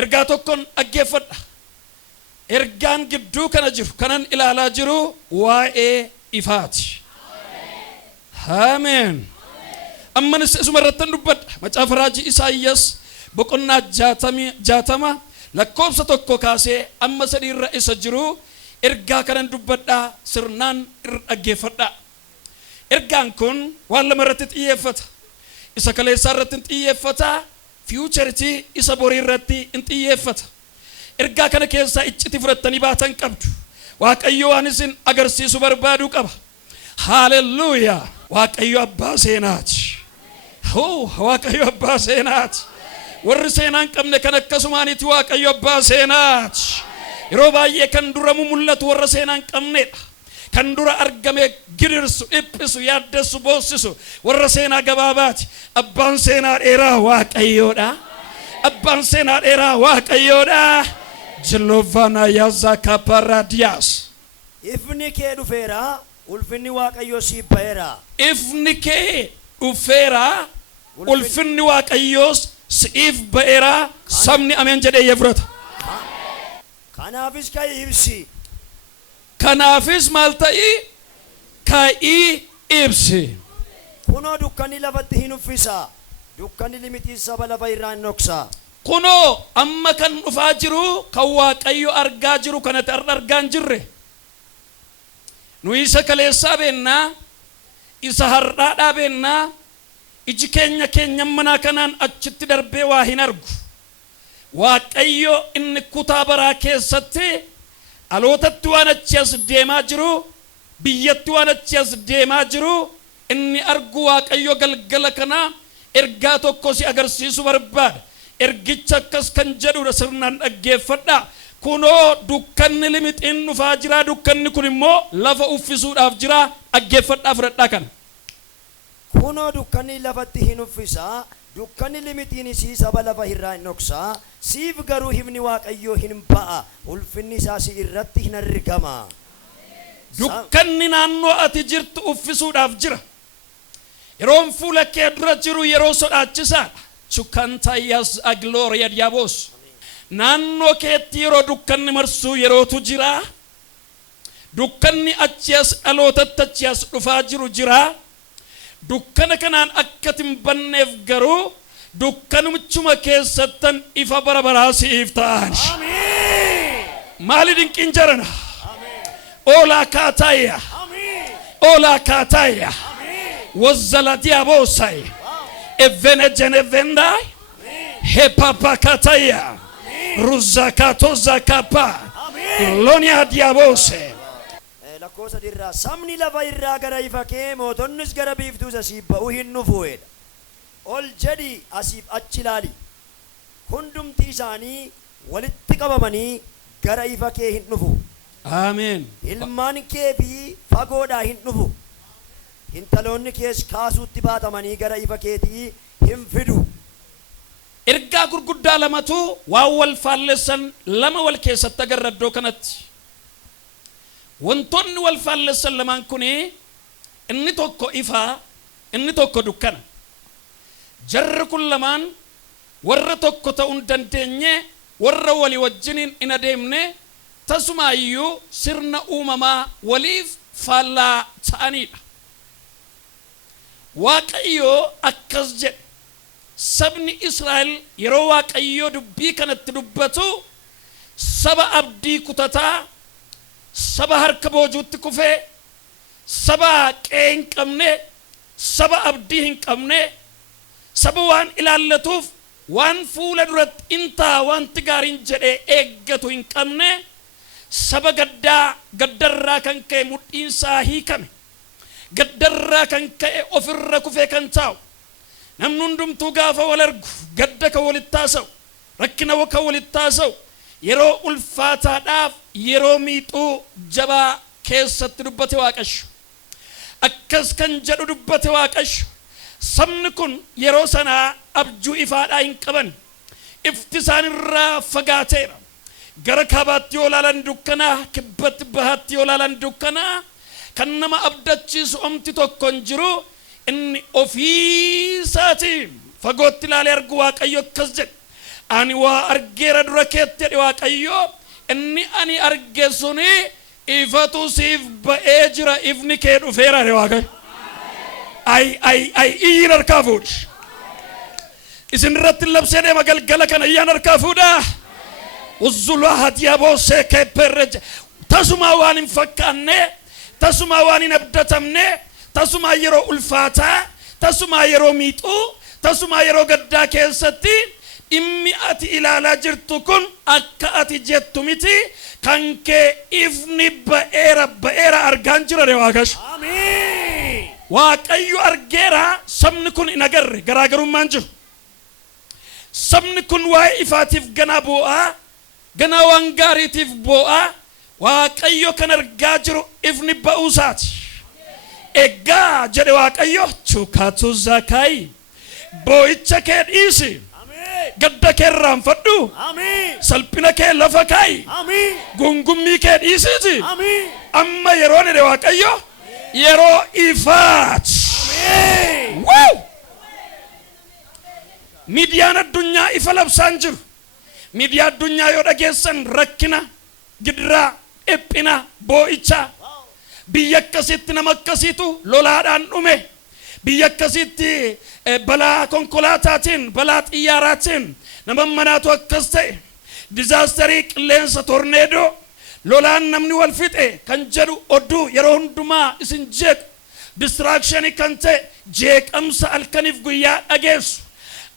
ergaatokon aggeeffadha ergaan gidduu kana jiru kanan ilaalaa jiru waa'ee ifaati amen ammanis isuma irratti dubbadha macaafa raajii Isaayyaas boqonnaa 60 lakkoofsa tokko kaasee amma 3 irra isa jiru ergaa kanan dubbadha sirnaan dhaggeeffadha ergaan kun waan lama irratti xiyyeeffata isa kaleessaa irratti xiyyeeffata futurity isa borii irratti xiyyeeffata ergaa kana keessaa icciti fudhattanii baatan qabdu waaqayyo waan isin agarsiisu barbaadu qaba hallelujah waaqayyo abbaa seenaati waaqayyo abbaa seenaati warri seenaan qabne kan akkasumaanitti waaqayyo abbaa seenaati yeroo baay'ee kan dura mul'atu warra seenaan qabnedha kan dura argame gidirsu dhiphisu yaaddeessu boosisu warra seenaa gabaabaati abbaan seenaa dheeraa waaqayyoodha abbaan seenaa dheeraa waaqayyoodha Jelovana yazaka paradias ifni kee dhufeera ulfinni waaqayyo siif ba'eera ifni kee dhufeera ulfinni waaqayyo siif ba'eera sabni amen jedhee yefrata kanaafis ka'ii ibsi kanaafis maal ta'i ka'ii ibsi kunoo dukkanni lafatti hin uffisa dukkanni limitii saba lafa irraa hin dhoksa kuno amma kan dhufaa jiru kan waaqayyo argaa jiru kanatti argaan jirre nu isa kaleessaa beennaa isa har'aadhaa beennaa iji keenya manaa kanaan achitti darbee waa hin argu waaqayyo inni kutaa baraa keessatti alootatti waan achi as deemaa jiru biyyatti waan achi as deemaa jiru inni argu waaqayyo galgala kana ergaa tokko si agarsiisu barbaada ergicha akkas kan jedhudha sirnaan dhaggeeffadha kunoo dukkanni limixiin dhufaa jira dukkanni kun immoo lafa uffisuudhaaf jira dhaggeeffadhaa fudhadhaa kana kunoo dukkanni lafatti hin uffisa dukkanni limixiin isii saba lafa irraa hin dhoksa siif garuu himni waaqayyoo hin ba'a ulfinni isaa si irratti hin argama dukkanni naannoo ati jirtu uffisuudhaaf jira yeroon fuula kee dura jiru yeroo sodaachisaadha chukantayas a gloria diabos naannoo keetti yeroo dukkanni marsuu yerootu jira dukkanni achias dhalootatti achias dhufaa jiru jira dukkana kanaan akkatin banneef garuu dukkanumichuma keessattan ifa barabaraa siif ta'an maali dinqiin jarana ola kaataya wazzala diabosai evene genevendai hepapa kataya ruzakato zakapa lonia diabose la cosa dirra samni lava irra gara ifake motonnis gara biiftu sasiba uhin nufueda ol jadi asif achilali hundumti isani walitti qabamani gara ifake hin nufu amen ilman keefi fagoda hin nufu intaloonni kees kaasuutti baatamanii gara ifakeetii hin fidu ergaa gurguddaa lamatu waan wal faalleessan lama wal keessatti agarra iddoo kanatti wantoonni wal faalleessan lamaan kuni inni tokko ifa inni tokko dukkana jarri kun lamaan warra tokko ta'uu dandeenye warra walii wajjiniin in adeemne tasumaayyuu sirna uumamaa waliif faallaa ta'anidha waaqayyo akkas jedhe sabni Israa'el yeroo waaqayyo dubbii kanatti dubbatu saba abdii kutataa saba harka boojuutti kufee saba qe'ee hin qabne saba abdii hin qabne saba waan ilaallatuuf waan fuula duratti intaa wanti gaariin jedhee eeggatu hin qabne saba gaddarraa kan ka'e mudhiinsaa hiikame gaddarraa kan ka'e ofirra kufee kan taa'u namni hundumtuu gaafa wal argu gadda ka walitti taasa'u rakkina ka walitti taasa'u yeroo ulfaataadhaaf yeroo miixuu jabaa keessatti dubbate waaqayyo akkas kan jedhu dubbate waaqayyo sabni kun yeroo sanaa abjuu ifaadhaa hin qaban ifti isaanirraa fagaateera gara kaabaatti yoo ilaalan dukkanaa kibbatti bahaatti yoo ilaalan dukkanaa kan nama abdachiisu omti tokkon jiru inni ofiisaatiin fagootti ilaalee argu waaqayyo akkas jedhe ani waa argeera dura keetti jedhe waaqayyo inni ani arge suni ifatu siif ba'ee jira ifni kee dhufeera jedhe waaqayyo ay iyyiin harkaa fuudhi isin irratti labsee deema galgala kana iyyaan harkaa fuudha uzzula hadiyaaboo seekee perreje tasuma waan hin fakkaanne tasuma waan hin abdatamne tasuma yeroo ulfaataa tasuma yeroo miixuu tasuma yeroo gaddaa keessatti dhimmi ati ilaalaa jirtu kun akka ati jettu miti kan kee ifni ba'eera argaan jira de waaqayyo Amiin. waaqayyo argeera sabni kun hin agarre garaagarummaan jiru sabni kun waa'ee ifaatiif ganaa boo'aa ganaa waan gaariitiif boo'aa waaqayyo kan argaa jiru ifni ba'uusaati egaa jedhe waaqayyo chukatu zakai boo'icha kee dhiisi gadda kee irraanfadhu salphina kee lafa kaa'i gungummii kee dhiisiiti amma yeroo jedhe waaqayyo yeroo ifaati miidiyaan addunyaa ifa labsaan jiru miidiyaa addunyaa yoo dhageessan rakkina gidiraa dhiphina boo'icha biyya akkasitti nama akkasiitu lolaadhaan dhume biyya akkasitti balaa konkolaataatiin balaa xiyyaaraatiin nama manaatu akkas ta'e disaasterii qilleensa torneedoo lolaan namni wal fixe kan jedhu oduu yeroo hundumaa isin jeequ distraakshinii kan ta'e jeeqamsa halkaniif guyyaa dhageessu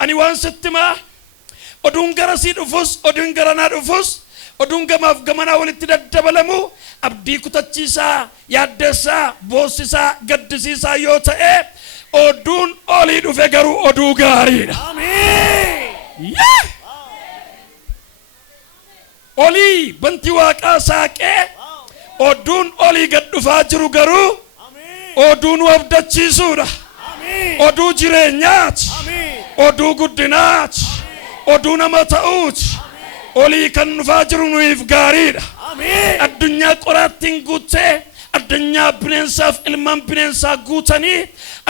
ani waan sittimaa oduun garasii dhufus oduun garanaa dhufus oduun gamaaf gamanaa walitti daddabalamu abdii kutachiisaa yaaddeessaa boossisaa gaddisiisaa yoo ta'e oduun olii dhufe garuu oduu gaariidha amiin olii banti waaqaa saaqee oduun olii gad dhufaa jiru garuu oduun abdachiisuudha oduu jireenyaati oduu guddinaati oduu nama ta'uuti olii kan dhufaa jiru nuuf gaariidha addunyaa qoraattiin guutee addunyaa bineensaaf ilmaan bineensaa guutanii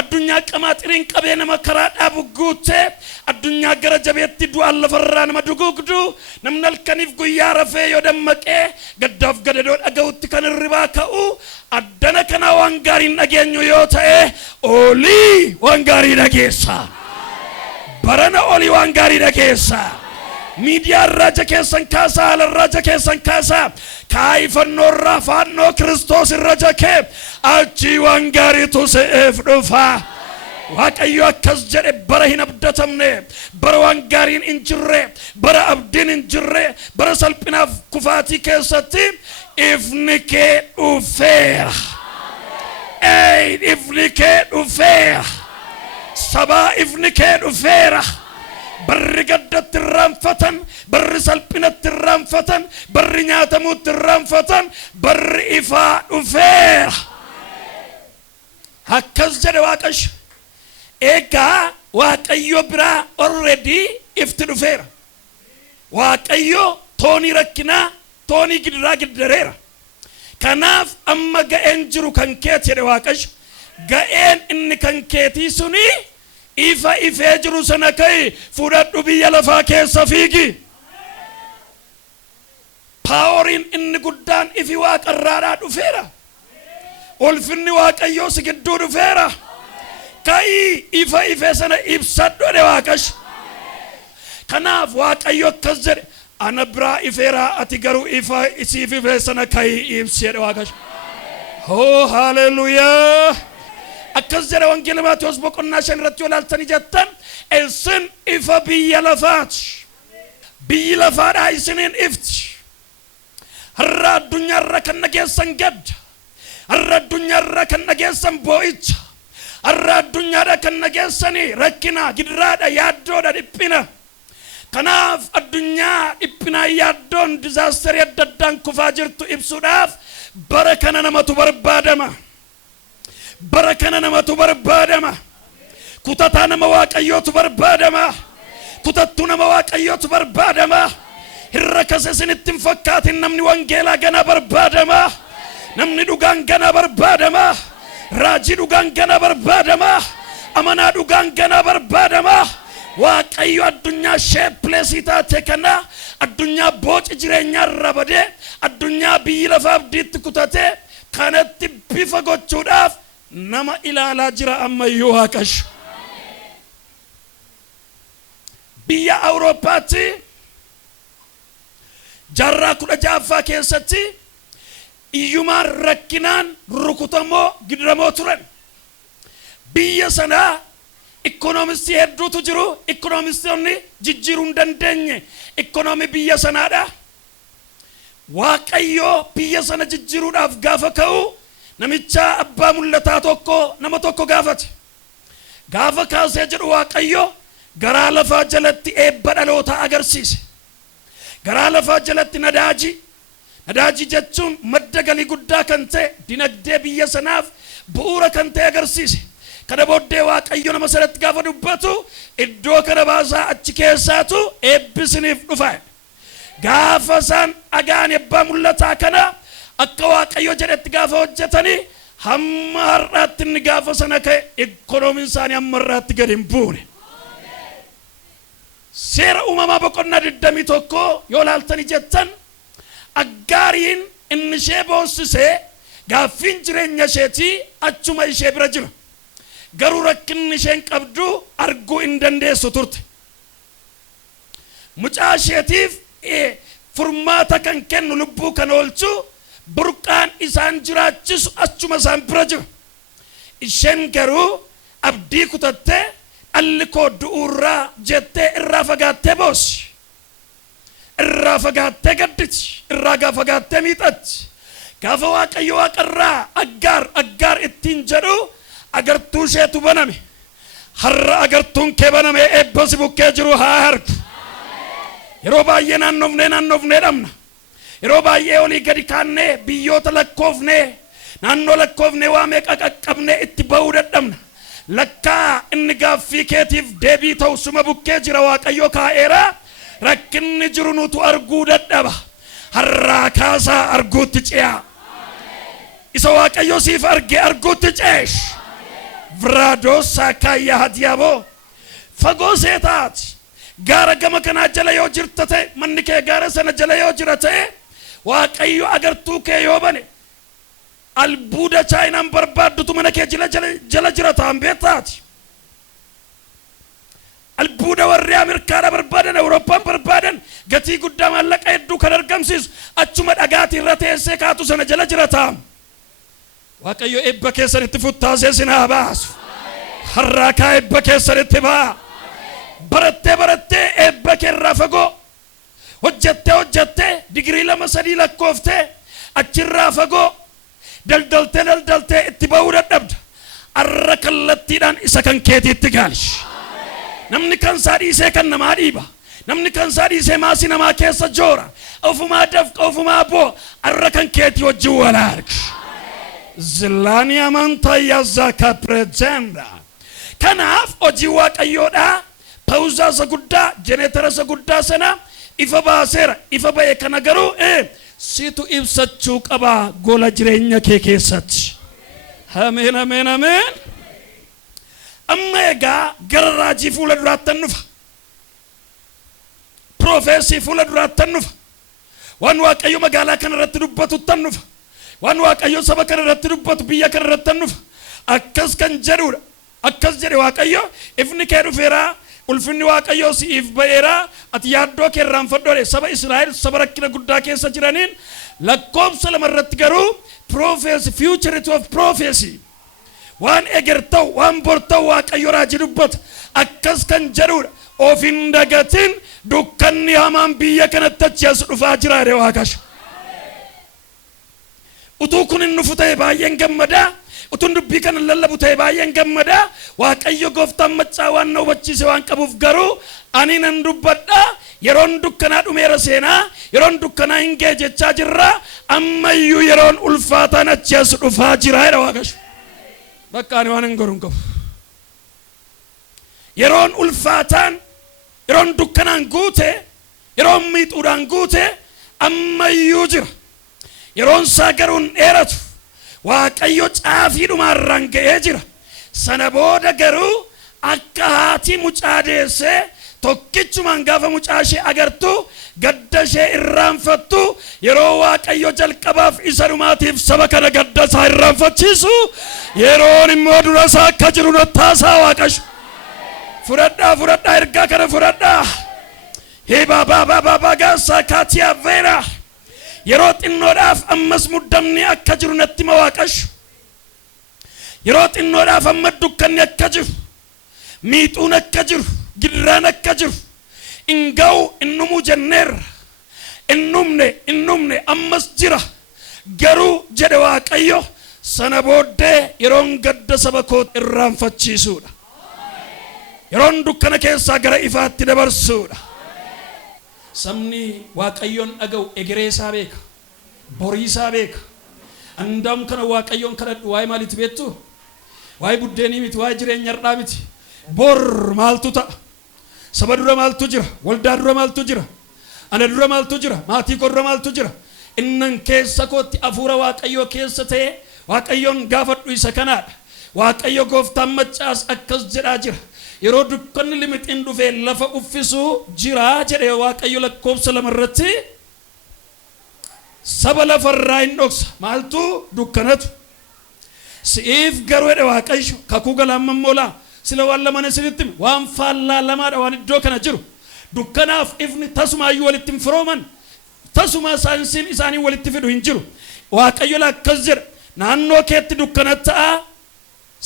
addunyaa qamaaxiriin qabee nama karaa dhaabu guutee addunyaa gara jabeetti du'aan lafarraa nama dugugdu namni halkaniif guyyaa rafee yoo dammaqee gaddaaf gadadoo dhaga'utti kan irribaa ka'u addana kana waan gaariin dhageenyu yoo ta'e olii waan gaarii dhageessa barana olii waan gaarii dhageessa miidiyaa raja keessan kaasaa haala raja keessan kaasaa kaayifannoo irraa faannoo Kiristoos raja kee achi waan gaariitu se'eef dhufa waaqayyo akkas jedhe bara hin abdatamne bara waan gaariin hin jirre bara abdiin hin jirre bara salphinaaf kufaatii keessatti ifni kee dhufeera ifni kee dhufeera sabaa ifni kee dhufeera barri gaddatti irraanfatan barri salphinatti irraanfatan barri nyaatamuutti irraanfatan barri ifaa dhufeera akkas jedhe waaqayyo egaa waaqayyo biraa already ifti dhufeera waaqayyo toonii rakkinaa toonii gidiraa giddareera kanaaf amma ga'een jiru kan keeti jedhe waaqayyo ga'een inni kan keetii suni ifa ifee jiru sana kai fudhadhu biyya lafaa keessa fiigi paaworin inni guddaan ifi waaqarraadhaa dhufeera ulfinni waaqayyoo si gidduu dhufeera kai ifa ifee sana ibsadhu jedhe waaqayyo kanaaf waaqayyo akkas jedhe ana biraa ifeera ati garuu ifa isiif ifee sana kai ibsi jedhe waaqayyo oh hallelujah akkas jedhe wangeela Maatewos boqonnaa 5 irratti olaaltanii jettan isin ifa biyya lafaati biyyi lafaadhaa isiniin ifti har'a addunyaarra kan dhageessan gadda har'a addunyaarra kan dhageessan boo'icha har'a addunyaadha kan dhageessanii rakkina gidiraadha yaaddoodha dhiphina kanaaf addunyaa dhiphinaa yaaddoon disaasterii adda addaan kufaa jirtu ibsuudhaaf bara kana namatu barbaadama bara kana namatu barbaadama kutataa nama waaqayyootu barbaadama kutattuu nama waaqayyootu barbaadama hirra kase isinitti hin fakkaatin namni wangeelaa ganaa barbaadama namni dhugaan ganaa barbaadama raajii dhugaan ganaa barbaadama amanaa dhugaan ganaa barbaadama waaqayyo addunyaa sheepleesii taate kana addunyaa booci jireenyaa irra badee addunyaa biyyi lafaa abdiitti kutatee kanatti bifa gochuudhaaf nama ilaalaa jira ammayyuu Waaqayyo. Biyya Awurooppaatti jaarraa 16ffaa keessatti iyyumaan rakkinaan rukutamoo gidiramoo turan. Biyya sanaa ikoonomistii hedduutu jiru. Ikoonomistoonni jijjiiruu hin dandeenye ikoonomi biyya sanaadha. Waaqayyo biyya sana jijjiiruudhaaf gaafa ka'u namicha abbaa mul'ataa tokko nama tokko gaafate. Gaafa kaasee jedhu Waaqayyo garaa lafaa jalatti eebba dhalootaa agarsiise. Garaa lafaa jalatti nadaajii jechuun madda galii guddaa kan ta'e dinagdee biyya sanaaf bu'uura kan ta'e agarsiise. Kana booddee Waaqayyo nama sanatti gaafa dubbatu iddoo kana baasaa achi keessaatu eebbisiniif dhufa. Gaafa isaan dhagaan abbaa mul'ataa kana akka Waaqayyo jedhetti gaafa hojjetanii hamma har'aatti inni gaafa sana ka'e ikoonomiin isaanii hamma har'aatti gadi hin buune. Seera uumamaa boqonnaa 21 yoo laaltanii jettan Aggaariin inni ishee boossisee gaaffiin jireenya isheetii achuma ishee bira jira. Garuu rakkinni isheen qabdu arguu hin dandeessu turte. Mucaa isheetiif furmaata kan kennu lubbuu kan oolchu burqaan isaan jiraachisu achuma isaan bira jira. Isheen garuu abdii kutattee dhalli koo du'uurraa jettee irraa fagaattee boossi. Irraa fagaattee gadditi. Irraa fagaattee miixatti. Gaafa Waaqayyo waaqarraa aggaar ittiin jedhu agartuu isheetu baname. Har'a agartuun kee baname eebbasi bukkee jiru haa argu. Yeroo baay'ee naannofnee dhabna. Yeroo baay'ee olii gadi kaannee biyyoota lakkoofnee naannoo lakkoofnee waa meeqa qaqqabnee itti ba'uu dadhabna. Lakkaa inni gaaffii keetiif deebii ta'u suma bukkee jira Waaqayyo kaa'eera. Rakkinni jiru nutu arguu dadhaba. Har'aa kaasaa arguutti ce'a. Isa Waaqayyo siif arge arguutti ceesh. Viraadoos saakkaayyaa hadiyaaboo fagoo seetaati. Gaara gama kanaa jala yoo jirta ta'e manni kee gaara sana jala yoo jira ta'e Waaqayyo agartuu kee yoo bane albuuda chaayinaan barbaaddutu mana kee jala jira ta'an beektaati. Albuuda warri Ameerikaadha barbaadan Awurooppaan barbaadan gatii guddaa maallaqa hedduu kan argamsiisu achuma dhagaatii irra teessee kaatu sana jala jira ta'an. Waaqayyo eebba keessanitti futtaasee sinaa baasu. Har'aa kaa eebba keessanitti baa. Barattee eebba keerraa fagoo hojjettee digirii 2-3 lakkooftee achirraa fagoo daldaltee itti ba'uu dadhabda. Har'a kallattiidhaan isa kan keetiitti gaalish. Namni kan isaa dhiisee kan namaa dhiiba. Namni kan isaa dhiisee maasii namaa keessa joora. Ofumaa dafqa ofumaa boo har'a kan keetii wajjin wal argi. Zilaanii amantaa yaazaa kaapirejenda. Kanaaf hojii Waaqayyoodhaa. Pauzaasa guddaa jeneetarasa guddaa sana ifa baaseera. Ifa ba'e kana garuu situ ibsachuu qaba gola jireenya kee keessatti. Ameen. Amma egaa gara raajii fuula duraattan dhufa. Profeesii fuula duraattan dhufa. Waan Waaqayyo magaalaa kana irratti dubbatu tan dhufa. Waan Waaqayyo saba kana irratti dubbatu biyya kana irratti tan dhufa. Akkas kan jedhuudha. Akkas jedhe Waaqayyo ifni kee dhufeeraa. Ulfinni Waaqayyo siif ba'eera. Ati yaaddoo kee irraanfadhoodhe saba Israa'el saba rakkina guddaa keessa jiraniin lakkoobsa 2 irratti garuu prophecy futurity of prophecy waan eger ta'u waan bor ta'u Waaqayyo raajii dubbata. Akkas kan jedhuudha. Of hin dagatin dukkanni hamaan biyya kanatti achi as dhufaa jira jedhe Waaqayyo. Utuu kun hin dhufu ta'e baay'een gammadaa. Utun dubbii kana lallabu ta'e baay'een gammadaa. Waaqayyo gooftaan maccaa waan na hubachiise waan qabuuf garuu ani nan dubbadha. Yeroon dukkanaa dhumeera seenaa. Yeroon dukkanaa hin ga'e jechaa jirra. Ammayyuu yeroon ulfaataan achi as dhufaa jira jedha Waaqayyo. Bakka ani waan hin godhu hin qabu. Yeroon ulfaataan yeroon dukkanaan guute yeroon miixuudhaan guute ammayyuu jira. Yeroon isaa garuu hin dheeratu. Waaqayyo caafii dhumaarraan ga'ee jira. Sana booda garuu akka haati mucaa deesse tokkichumaan gaafa mucaa ishee agartu gadda ishee irraanfattu yeroo waaqayyo jalqabaaf isa dhumaatiif saba kana gadda isaa irraanfachiisu yeroon immoo dura isaa akka jiru nattaasaa waaqayyo fudhadhaa ergaa kana fudhadhaa Baba gasa katia vera yeroo xinnoodhaaf ammas muddamni akka jiru natti mawaqashu yeroo xinnoodhaaf amma dukkanni akka jiru miixuun akka jiru gidiraan akka jiru ingau innumu jenneer innumne ammas jira garuu jedhe waaqayyo sana booddee yeroon gadda saba koo irraanfachiisuudha yeroon dukkana keessaa gara ifaatti dabarsuudha Samni waaqayyoon dhaga'u egeree isaa beeka borii isaa beeka andam kana waaqayyoon kana waa'ee maalitti beektu waa'ee buddeenii miti waa'ee jireenya har'aa miti bor maaltu ta'a saba dura maaltu jira waldaa dura maaltu jira ana dura maaltu jira maatii koo dura maaltu jira innan keessa kootti afuura waaqayyoo keessa ta'e waaqayyoon gaafadhu isa kanaadha waaqayyo gooftaan maccaas akkas jedhaa jira yeroo dukkanni limixiin dhufee lafa uffisu jira jedhe waaqayyo lakkoobsa lamarratti saba lafarraa hin dhoksa maaltu dukkanatu siif garuu jedhe waaqayyo kakuu galaamman moolaa sila waan lamane sinitti waan faallaa lamaadha waan iddoo kana jiru dukkanaaf ifni tasumaayyuu walitti hin firooman tasuma saayinsiin isaanii walitti fidu hin jiru waaqayyo lakkas jedha naannoo keetti dukkanatu ta'a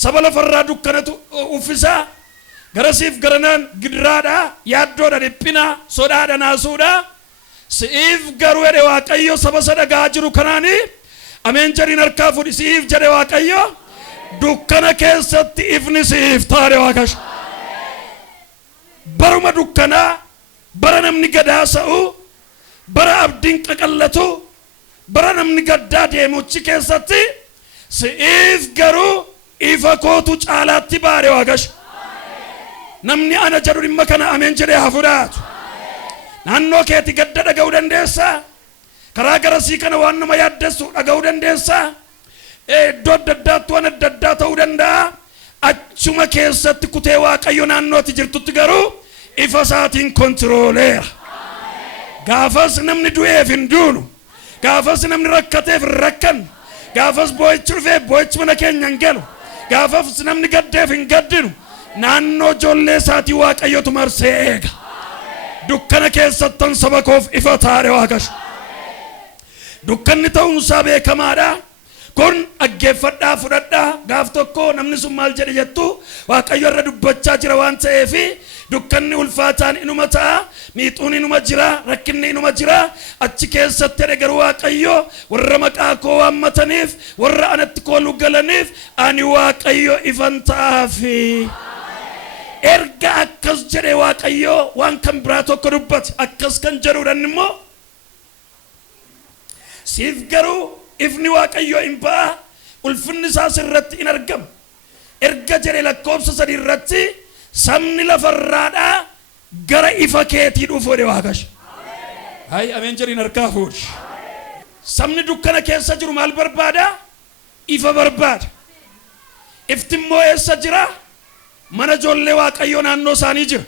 saba lafarraa dukkanatu uffisaa Garasif garanan gidraada yaaddoodha dhiphina sodaadha naasuudha siif garuu jedhe waaqayyo saba sadagaa jiru kanaani ameen jedhiin harkaa fudhi siif jedhe waaqayyo dukkana keessatti ifni siif taare waaqayyo baruma dukkana bara namni gadaasa'u bara abdiin qaqallatu bara namni gaddaa deemuchi keessatti siif garuu ifa kootu caalaatti baare waaqayyo namni ana jedhu dhimma kana ameen jedhee haa fudhatu naannoo keetti gadda dhaga'uu dandeessa karaa garasii kana waan nama yaaddessu dhaga'uu dandeessa iddoo adda addaatti waan adda addaa ta'uu danda'a achuma keessatti kutee waaqayyo naannootti jirtutti garuu ifa isaatiin kontirooleera gaafas namni du'eef hin duunu gaafas namni rakkateef hin rakkanne gaafas boo'ichi dhufee boo'ichi mana keenya hin galu gaafas namni gaddeef hin gaddinu naannoo ijoollee isaatii waaqayyotu marsee eega dukkana keessattan saba koof ifa taare waaqayyo dukkanni ta'uunsaa beekamaadha kun dhaggeeffadhaa fudhadhaa gaaf tokko namni sun maal jedhe jettu waaqayyo irra dubbachaa jira waan ta'eef dukkanni ulfaataan inuma ta'a miixuun inuma jira rakkinni inuma jira achi keessatti garuu waaqayyo warra maqaa koo waammataniif warra anatti kooluu galaniif ani waaqayyo ifan ta'aafi erga akkas jedhe waaqayyo waan kan biraa tokko dubbate akkas kan jedhuudhaan immoo siif garuu ifni waaqayyo hin ba'a ulfinni isaa sirratti hin argamu erga jedhe lakkoobsa 3 irratti sabni lafarraadhaa gara ifa keetii dhufu jedhe waaqayyo hay ameen jedhiin harkaa fuudhi sabni dukkana keessa jiru maal barbaada ifa barbaada iftimmoo eessa jira mana ijoollee waaqayyo naannoo isaanii jira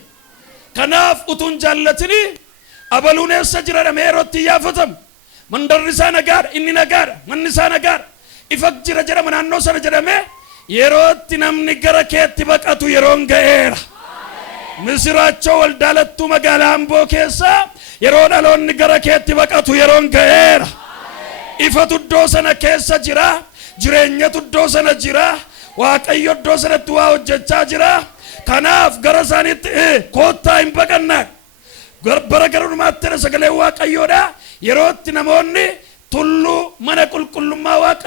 kanaaf utuun jaallatini abaluun eessa jira dhamee yerootti yaafatamu mandarri isaa nagaadha inni nagaadha manni isaa nagaadha ifa jira jedhama naannoo sana jedhamee yerootti namni gara keetti baqatu yeroon ga'eera misiraachoo waldaalattuu magaalaa Amboo keessa yeroo dhaloonni gara keetti baqatu yeroon ga'eera ifatu iddoo sana keessa jira jireenyatu iddoo sana jira waaqayyo iddoo sanatti waa hojjechaa jira kanaaf gara isaaniitti koottaa hin baqannaa bara garuumaatti sagalee waaqayyoodha yerootti namoonni tulluu mana qulqullummaa waaqayyo